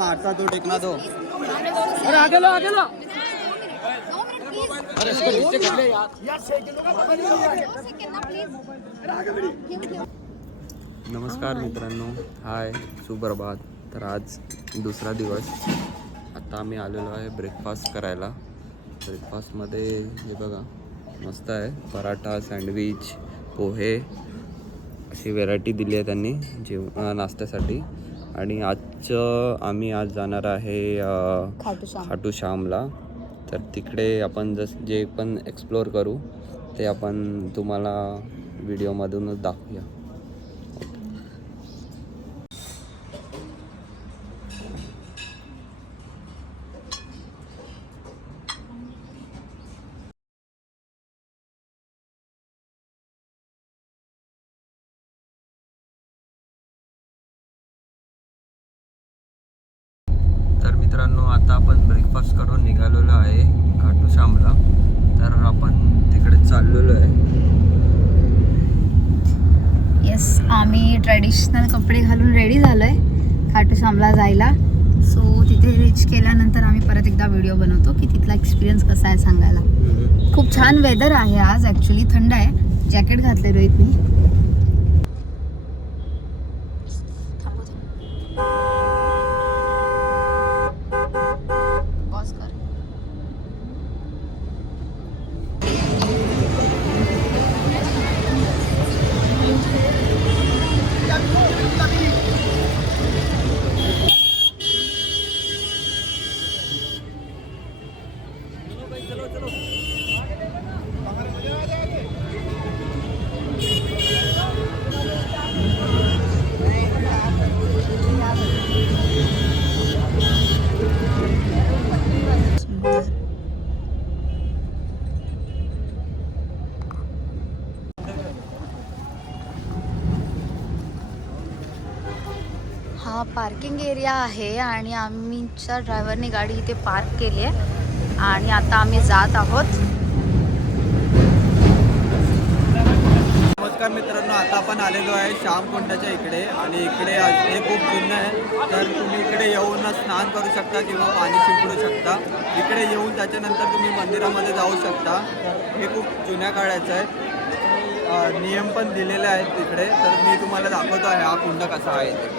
मारता तो टेकना दो। अरे आगे लो आगे लो। अरे इसको नीचे कर ले यार। नमस्कार मित्रांनो, हाय, सुप्रभात. तर आज दुसरा दिवस. आता आम्ही आलेलो आहे ब्रेकफास्ट करायला. ब्रेकफास्टमध्ये हे बघा मस्त आहे, पराठा, सँडविच, पोहे अशी व्हेरायटी दिली आहे त्यांनी नाश्त्यासाठी. आणि आम्ही आज जाणार आहे खाटू श्यामला. तर तिकडे आपण जे पण एक्सप्लोअर करू ते आपण तुम्हाला व्हिडिओमधूनच दाखवूया. तर मित्रांनो, आता आपण ब्रेकफास्ट करून निघालेलो आहे खाटू श्यामला. तर आपण तिकडे चाललेलो आहे. येस, आम्ही ट्रेडिशनल कपडे घालून रेडी झालो आहे खाटू श्यामला जायला. सो तिथे रीच केल्यानंतर आम्ही परत एकदा व्हिडिओ बनवतो की तिथला एक्सपिरियन्स कसा आहे सांगायला. खूप छान वेदर आहे आज, ॲक्च्युली थंड आहे. जॅकेट घातले रोहितनी. हा पार्किंग एरिया आहे आणि आमच्या ड्रायव्हरने गाडी इथे पार्क केली आहे आणि आता आम्ही जात आहोत. नमस्कार मित्रांनो, आता आपण आलेलो आहे श्यामकुंडाच्या इकडे. आणि इकडे हे खूप जुनं आहे. तर तुम्ही इकडे येऊन स्नान करू शकता किंवा पाणी शिंपडू शकता. इकडे येऊन त्याच्यानंतर तुम्ही मंदिरामध्ये जाऊ शकता. हे खूप जुन्या काळाचं आहे. नियम पण दिलेले आहेत तिकडे. तर मी तुम्हाला दाखवतो आहे हा कुंड कसा आहे ते.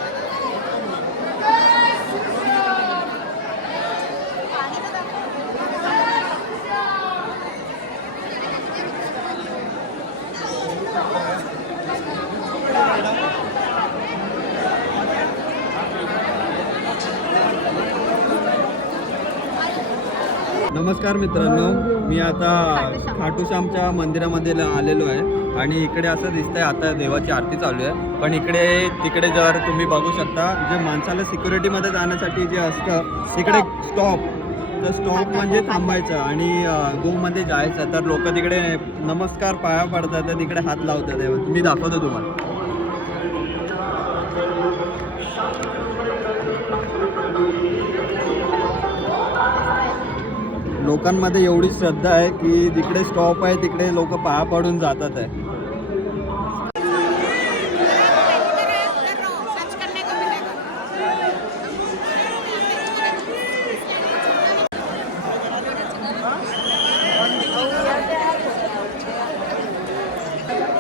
नमस्कार मित्रांनो, मी आता खाटू श्यामच्या मंदिरामध्ये आलेलो आहे. आणि इकडे असं दिसतंय आता देवाची आरती चालू आहे. पण तिकडे जर तुम्ही बघू शकता, जे माणसाला सिक्युरिटीमध्ये जाण्यासाठी जे असतं तिकडे स्टॉप, तर स्टॉप म्हणजे थांबायचं आणि गोमध्ये जायचं. तर लोक तिकडे नमस्कार पाया पडतात, तर तिकडे हात लावतात. मी दाखवतो तुम्हाला. लोकांमध्ये एवढी श्रद्धा आहे की जिकडे स्टॉप आहे तिकडे लोक पाया पडून जातात आहे.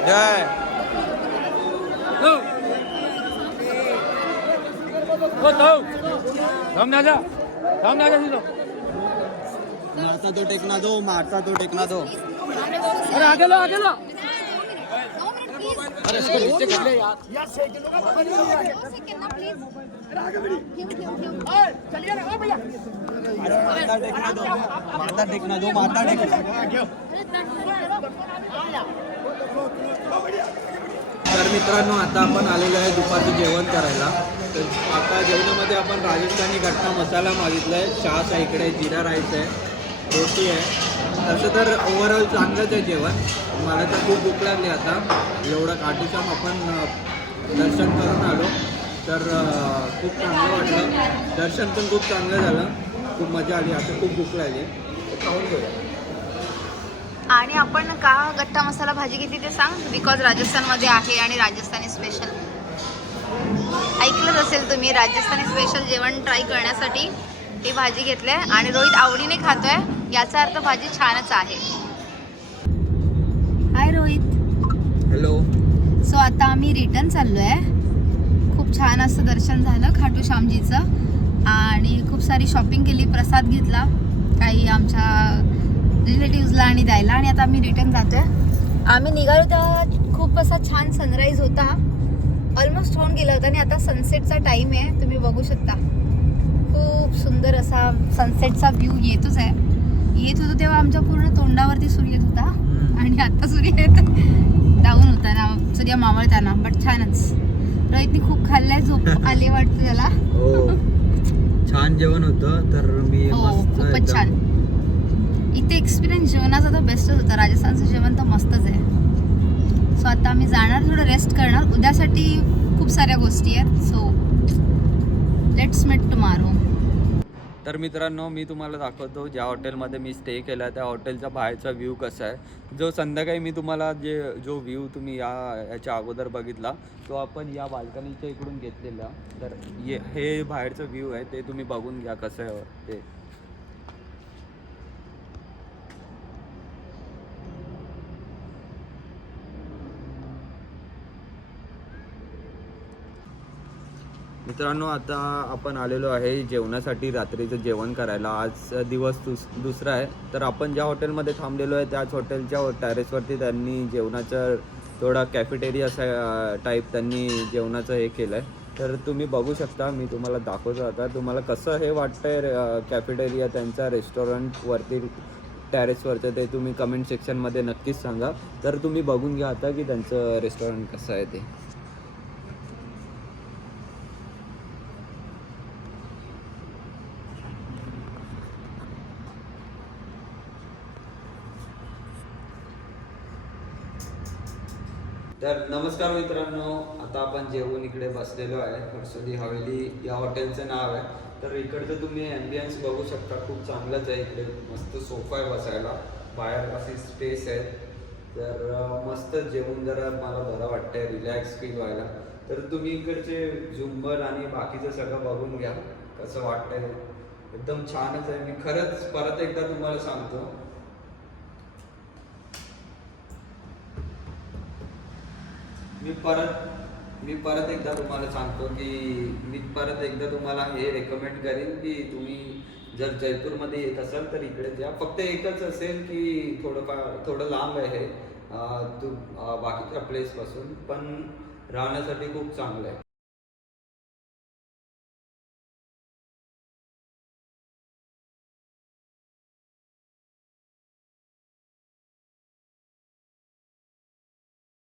जय मारता तो टेकना दो, मारता तो टेकना दो. अरे आगे लो आगे लो. अरे इसको नीचे कर ले यार. मारता टेकना दो, मारता टेकना दो, मारता टेकना. तर मित्रांनो, आता आपण आलेलो आहे दुपारचं जेवण करायला. तर आता जेवणामध्ये आपण राजस्थानी घट्टा मसाला मागितला आहे. चहाचा इकडे जिरा राईस आहे, रोटी आहे. तसं तर ओव्हरऑल चांगलंच आहे जेवण. मला तर खूप भूक लागली आता. एवढं खाटू श्याम आपण दर्शन करून आलो. तर खूप चांगलं वाटलं. दर्शन पण खूप चांगलं झालं. खूप मजा आली. आता खूप भूक लागली, खाऊन घेऊया. आणि आपण का गट्टा मसाला भाजी घेतली ते सांग. बिकॉज राजस्थानमध्ये आहे आणि राजस्थानी स्पेशल. ऐकलंच असेल तुम्ही, राजस्थानी स्पेशल जेवण ट्राय करण्यासाठी ही भाजी घेतली आहे आणि रोहित आवडीने खातोय, याचा अर्थ भाजी छानच आहे. हाय रोहित. हॅलो. सो आता आम्ही रिटर्न चाललो आहे. खूप छान असं दर्शन झालं खाटू श्यामजीचं आणि खूप सारी शॉपिंग केली, प्रसाद घेतला काही आमच्या रिलेटिव्सला आणि द्यायला, आणि आता आम्ही रिटर्न जातोय. आम्ही निघालो तेव्हा खूप असा छान सनराईज होता, ऑलमोस्ट होऊन गेला होता आणि आता सनसेटचा टाईम आहे. तुम्ही बघू शकता खूप सुंदर असा सनसेटचा व्ह्यू येत होतो तेव्हा आमच्या पूर्ण तोंडावरती सूर्य येत होता आणि आता सूर्य येत डाऊन होता ना, सूर्य मावळताना. बट छानच. रोहितनी खूप खाल्लंय, झोप आले वाटतं त्याला. हो, छान जेवण होतं. तर मी खूपच छान. इथे एक्सपिरियन्स जेवणाचा तर बेस्टच होता. राजस्थानचं जेवण तर मस्तच आहे. सो आता आम्ही जाणार, थोडं रेस्ट करणार. उद्यासाठी खूप साऱ्या गोष्टी आहेत. So let's meet tomorrow. तर मित्रांनो, मी तुम्हाला दाखवतो ज्या हॉटेलमध्ये मी स्टे केला त्या हॉटेलचा बाहेरचा व्ह्यू कसा आहे. जो संध्याकाळी मी तुम्हाला जो व्ह्यू तुम्ही याच्या अगोदर बघितला तो आपण या बाल्कनीच्या इकडून घेतलेला. तर हे बाहेरचं व्ह्यू आहे, ते तुम्ही बघून घ्या कसं आहे ते. मित्रांनो, आता आपण आलेलो आहे जेवणासाठी, रात्रीचं जेवण करायला. आज दिवस दुसरा आहे. तर आपण ज्या हॉटेलमध्ये थांबलेलो आहे त्याच हॉटेलच्या टेरेसवरती त्यांनी जेवणाचं थोडा कॅफेटेरिया टाईप त्यांनी जेवणाचं हे केलं आहे. तर तुम्ही बघू शकता, मी तुम्हाला दाखवतो आता. तुम्हाला कसं हे वाटतंय कॅफेटेरिया त्यांचा रेस्टॉरंटवरती टेरेसवरचं, ते तुम्ही कमेंट सेक्शनमध्ये नक्कीच सांगा. तर तुम्ही बघून घ्या आता की त्यांचं रेस्टॉरंट कसं आहे ते. तर नमस्कार मित्रांनो, आता आपण जेवून इकडे बसलेलो आहे. हर्षदी हवेली या हॉटेलचं नाव आहे. तर इकडचं तुम्ही ॲम्बियन्स बघू शकता, खूप चांगलंच आहे. इकडे मस्त सोफा आहे बसायला, बाहेर अशी स्पेस आहे. तर मस्त जेवून जरा मला बरं वाटतंय, रिलॅक्स फील व्हायला. तर तुम्ही इकडचे झुंबर आणि बाकीचं सगळं बघून घ्या कसं वाटतंय. एकदम छानच आहे. मी खरंच परत एकदा तुम्हाला सांगतो, मी परत एकदा तुम्हाला सांगतो की मी परत एकदा तुम्हाला हे रेकमेंड करेन की तुम्ही जर जयपूरमध्ये येत असाल तर इकडे जा. फक्त एकच असेल की थोडं लांब आहे हे बाकीच्या प्लेसपासून, पण राहण्यासाठी खूप चांगलं आहे.